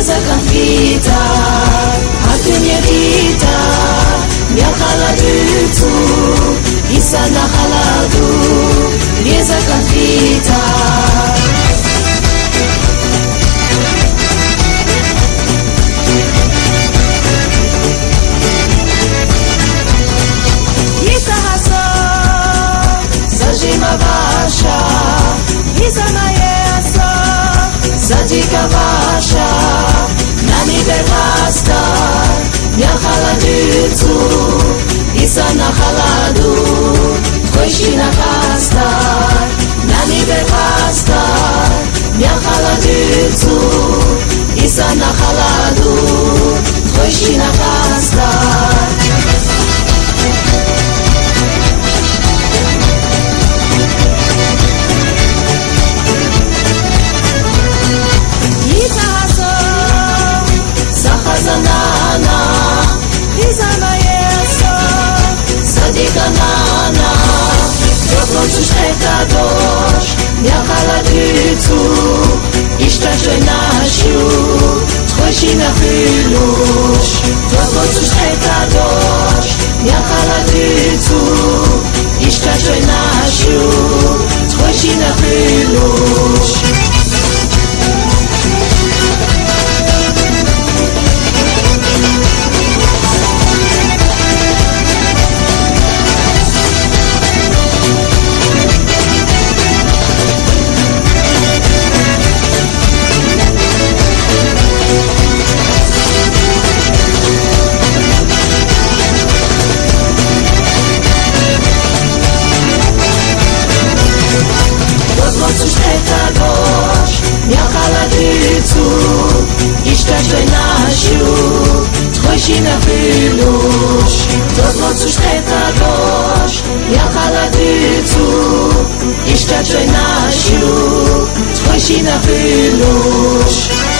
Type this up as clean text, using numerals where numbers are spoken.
miezaka vita hatunie vita miakhaladu isana khaladu miezaka vita Zajima vasha, izana yesa, zadika vasha, nani berasta, miakhaladu, isana khaladu, tkoishina khasta, nani berasta, miakhaladu, isana khaladu, tkoishina khasta. Zanana, izana yeso, sadika nana, dokon sushtetadosh, miakhaladu, ishtashoy nashu, tchoshina filush, dokon sushtetadosh, miakhaladu, ishtashoy nashu, tchoshina filush. Sushtetadosh, miakhaladu, ishtashoy nashu, tchoshina filush. Dokon sushtetadosh, miakhaladu, ishtashoy nashu, tchoshina filush.